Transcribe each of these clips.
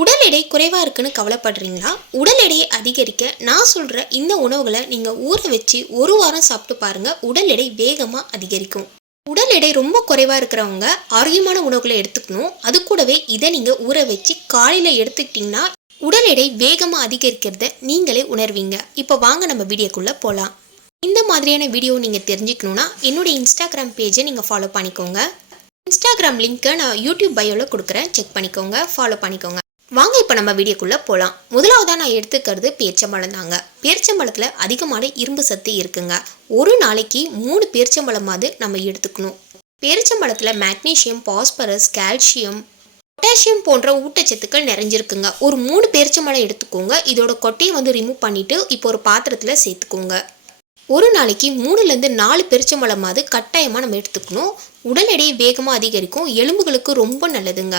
உடல் எடை குறைவாக இருக்குன்னு கவலைப்படுறீங்களா? உடல் எடையை அதிகரிக்க நான் சொல்கிற இந்த உணவுகளை நீங்கள் ஊற வச்சு ஒரு வாரம் சாப்பிட்டு பாருங்கள் உடல் எடை வேகமாக அதிகரிக்கும். உடல் எடை ரொம்ப குறைவாக இருக்கிறவங்க ஆரோக்கியமான உணவுகளை எடுத்துக்கணும். அது கூடவே இதை நீங்கள் ஊற வச்சு காலையில் எடுத்துக்கிட்டிங்கன்னா உடல் எடை வேகமாக அதிகரிக்கிறத நீங்களே உணர்வீங்க. இப்போ வாங்க நம்ம வீடியோக்குள்ளே போகலாம் இந்த மாதிரியான வீடியோ நீங்கள் தெரிஞ்சுக்கணுன்னா என்னுடைய இன்ஸ்டாகிராம் பேஜை நீங்கள் ஃபாலோ பண்ணிக்கோங்க. இன்ஸ்டாகிராம் லிங்க்கை நான் யூடியூப் பயோவில் கொடுக்குறேன். செக் பண்ணிக்கோங்க ஃபாலோ பண்ணிக்கோங்க. வாங்க இப்போ நம்ம வீடியோக்குள்ளே போகலாம் முதலாவதாக நான் எடுத்துக்கிறது பேரிச்சம்பழம் தாங்க பேரிச்சம்பழத்தில் அதிகமான இரும்பு சத்து இருக்குங்க. ஒரு நாளைக்கு மூணு பேரிச்சம்பழமாவது நம்ம எடுத்துக்கணும். பேரிச்சம்பழத்தில் மேக்னீசியம் பாஸ்பரஸ் கால்சியம் பொட்டாசியம் போன்ற ஊட்டச்சத்துக்கள் நிறைஞ்சிருக்குங்க. ஒரு மூணு பேரிச்சம்பழம் எடுத்துக்கோங்க. இதோட கொட்டையை வந்து ரிமூவ் பண்ணிவிட்டு இப்போ ஒரு பாத்திரத்தில் சேர்த்துக்கோங்க. ஒரு நாளைக்கு மூணுலேருந்து நாலு பெருச்சம்பழமாவது கட்டாயமாக நம்ம எடுத்துக்கணும். உடல் எடையை வேகமாக அதிகரிக்கும். எலும்புகளுக்கு ரொம்ப நல்லதுங்க.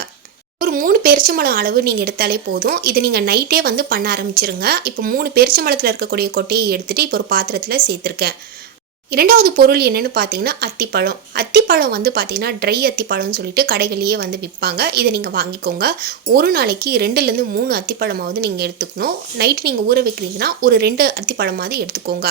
ஒரு மூணு பேரிச்சம்பழம் அளவு நீங்கள் எடுத்தாலே போதும். இதை நீங்கள் நைட்டே வந்து பண்ண ஆரம்பிச்சிருங்க. இப்போ மூணு பேரிச்சம்பழத்தில் இருக்கக்கூடிய கொட்டையை எடுத்துகிட்டு இப்போ ஒரு பாத்திரத்தில் சேர்த்துருக்கேன். இரண்டாவது பொருள் என்னென்னு பார்த்தீங்கன்னா அத்திப்பழம். அத்திப்பழம் வந்து பார்த்தீங்கன்னா ட்ரை அத்திப்பழம்னு சொல்லிட்டு கடைகளிலேயே வந்து விற்பாங்க. இதை நீங்கள் வாங்கிக்கோங்க. ஒரு நாளைக்கு ரெண்டுலேருந்து மூணு அத்திப்பழமாவது நீங்கள் எடுத்துக்கணும். நைட் நீங்கள் ஊற வைக்கிறீங்கன்னா ஒரு ரெண்டு அத்திப்பழமாவது எடுத்துக்கோங்க.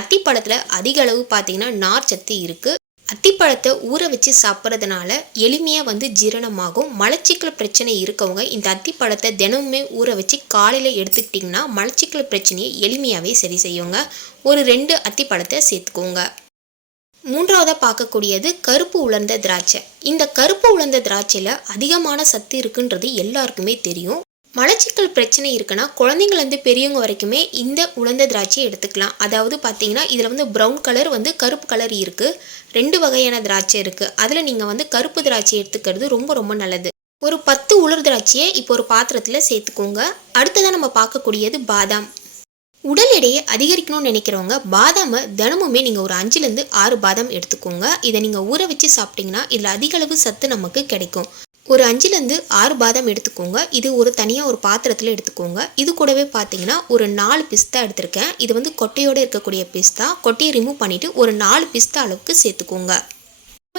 அத்திப்பழத்தில் அதிக அளவு பார்த்தீங்கன்னா நார் சத்து இருக்குது அத்திப்பழத்தை ஊற வச்சு சாப்பிட்றதுனால எளிமையாக வந்து ஜீரணமாகும். மலச்சிக்கல் பிரச்சனை இருக்கவங்க இந்த அத்திப்பழத்தை தினமுமே ஊற வச்சு காலையில் எடுத்துக்கிட்டிங்கன்னா மலச்சிக்கல் பிரச்சனையை எளிமையாகவே சரி செய்யுங்க. ஒரு ரெண்டு அத்திப்பழத்தை சேர்த்துக்கோங்க. மூன்றாவதாக பார்க்கக்கூடியது கருப்பு உலர்ந்த திராட்சை. இந்த கருப்பு உலர்ந்த திராட்சையில் அதிகமான சத்து இருக்குன்றது எல்லாருக்குமே தெரியும். மலச்சிக்கல் பிரச்சனை இருக்குன்னா குழந்தைங்கள்லேருந்து பெரியவங்க வரைக்குமே இந்த உலர்ந்த திராட்சையை எடுத்துக்கலாம். அதாவது பார்த்தீங்கன்னா இதில் வந்து ப்ரௌன் கலர் வந்து கருப்பு கலர் இருக்குது ரெண்டு வகையான திராட்சை இருக்குது அதில் நீங்கள் வந்து கருப்பு திராட்சை எடுத்துக்கிறது ரொம்ப ரொம்ப நல்லது. ஒரு பத்து உலர் திராட்சையை இப்போ ஒரு பாத்திரத்தில் சேர்த்துக்கோங்க. அடுத்ததாக நம்ம பார்க்கக்கூடியது பாதாம். உடல் எடையை அதிகரிக்கணும்னு நினைக்கிறவங்க பாதாமை தினமுமே நீங்கள் ஒரு அஞ்சுலேருந்து ஆறு பாதாம் எடுத்துக்கோங்க. இதை நீங்கள் ஊற வச்சு சாப்பிட்டீங்கன்னா இதில் அதிக அளவு சத்து நமக்கு கிடைக்கும். ஒரு அஞ்சுலேருந்து ஆறு பாதாம் எடுத்துக்கோங்க. இது ஒரு தனியாக ஒரு பாத்திரத்தில் எடுத்துக்கோங்க. இது கூடவே பார்த்தீங்கன்னா ஒரு நாலு பிஸ்தா எடுத்திருக்கேன். இது வந்து கொட்டையோடு இருக்கக்கூடிய பிஸ்தா. கொட்டையை ரிமூவ் பண்ணிவிட்டு ஒரு நாலு பிஸ்தா அளவுக்கு சேர்த்துக்கோங்க.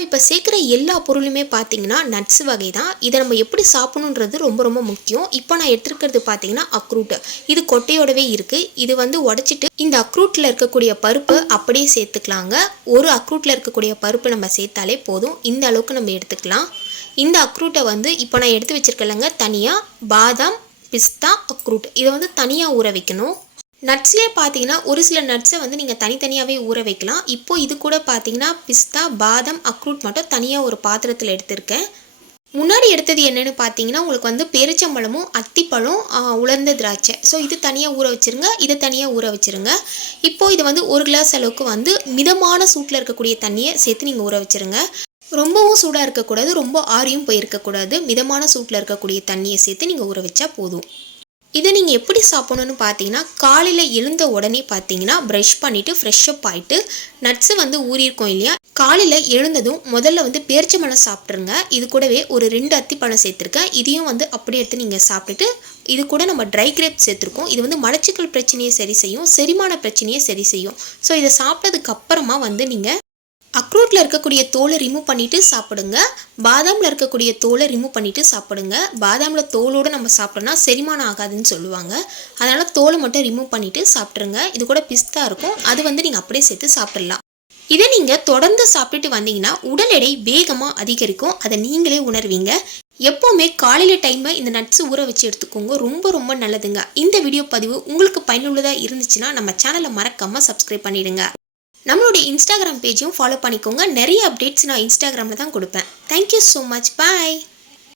இப்போ சேர்க்குற எல்லா பொருளுமே பார்த்தீங்கன்னா நட்ஸ் வகை தான் இதை நம்ம எப்படி சாப்பிடணுன்றது ரொம்ப ரொம்ப முக்கியம். இப்போ நான் எடுத்துருக்கிறது பார்த்தீங்கன்னா அக்ரூட் இது கொட்டையோடவே இருக்குது இது வந்து உடச்சிட்டு இந்த அக்ரூட்டில் இருக்கக்கூடிய பருப்பு அப்படியே சேர்த்துக்கலாங்க. ஒரு அக்ரூட்டில் இருக்கக்கூடிய பருப்பு நம்ம சேர்த்தாலே போதும். இந்த அளவுக்கு நம்ம எடுத்துக்கலாம். இந்த அக்ரூட்டை வந்து இப்போ நான் எடுத்து வச்சுருக்கலங்க தனியாக பாதாம் பிஸ்தா அக்ரூட் இதை வந்து தனியாக ஊற வைக்கணும். நட்ஸ்லேயே பார்த்தீங்கன்னா ஒரு சில நட்ஸை வந்து நீங்கள் தனித்தனியாகவே ஊற வைக்கலாம். இப்போது இது கூட பார்த்தீங்கன்னா பிஸ்தா பாதாம் அக்ரூட் மட்டும் தனியாக ஒரு பாத்திரத்தில் எடுத்திருக்கேன். முன்னாடி எடுத்தது என்னென்னு பார்த்தீங்கன்னா உங்களுக்கு வந்து பெருச்சம்பழமும் அத்திப்பழம் உலர்ந்த திராட்சை. ஸோ இது தனியாக ஊற வச்சுருங்க இதை தனியாக ஊற வச்சுருங்க. இப்போது இது வந்து ஒரு கிளாஸ் அளவுக்கு வந்து மிதமான சூட்டில் இருக்கக்கூடிய தண்ணியை சேர்த்து நீங்கள் ஊற வச்சுருங்க. ரொம்பவும் சூடாக இருக்கக்கூடாது ரொம்ப ஆரியும் போயிருக்கக்கூடாது. மிதமான சூட்டில் இருக்கக்கூடிய தண்ணியை சேர்த்து நீங்கள் ஊற வச்சா போதும். இதை நீங்கள் எப்படி சாப்பிடணும்னு பார்த்தீங்கன்னா காலையில் எழுந்த உடனே பார்த்தீங்கன்னா ப்ரஷ் பண்ணிவிட்டு ஃப்ரெஷ்அப் ஆகிட்டு நட்ஸு வந்து ஊறியிருக்கோம் இல்லையா? காலையில் எழுந்ததும் முதல்ல வந்து பேரிச்சம்பழம் சாப்பிட்ருங்க இது கூடவே ஒரு ரெண்டு அத்திப்பழம் சேர்த்துருக்கேன். இதையும் வந்து அப்படியே எடுத்து நீங்கள் சாப்பிட்டுட்டு இது கூட நம்ம ட்ரை கிரேப் சேர்த்துருக்கோம். இது வந்து மலச்சிக்கல் பிரச்சனையை சரி செய்யும் செரிமான பிரச்சனையை சரி செய்யும். ஸோ இதை சாப்பிட்டதுக்கு அப்புறமா வந்து நீங்கள் அக்ரூட்டில் இருக்கக்கூடிய தோலை ரிமூவ் பண்ணிவிட்டு சாப்பிடுங்க. பாதாமில் இருக்கக்கூடிய தோலை ரிமூவ் பண்ணிவிட்டு சாப்பிடுங்க. பாதாமில் தோலோடு நம்ம சாப்பிட்டோம்னா செரிமானம் ஆகாதுன்னு சொல்லுவாங்க. அதனால் தோலை மட்டும் ரிமூவ் பண்ணிவிட்டு சாப்பிட்ருங்க இது கூட பிஸ்தா இருக்கும். அது வந்து நீங்கள் அப்படியே சேர்த்து சாப்பிட்றலாம் இதை நீங்கள் தொடர்ந்து சாப்பிட்டுட்டு வந்தீங்கன்னா உடல் எடை வேகமாக அதிகரிக்கும். அதை நீங்களே உணர்வீங்க. எப்போவுமே காலையில் டைமில் இந்த நட்ஸு ஊற வச்சு எடுத்துக்கோங்க. ரொம்ப ரொம்ப நல்லதுங்க. இந்த வீடியோ பதிவு உங்களுக்கு பயனுள்ளதாக இருந்துச்சுன்னா நம்ம சேனலை மறக்காமல் சப்ஸ்கிரைப் பண்ணிவிடுங்க நம்மளுடைய இன்ஸ்டாகிராம் பேஜையும் ஃபாலோ பண்ணிக்கோங்க. நிறைய அப்டேட்ஸ் நான் இன்ஸ்டாகிராமில் தான் கொடுப்பேன். தேங்க்யூ ஸோ மச் பாய்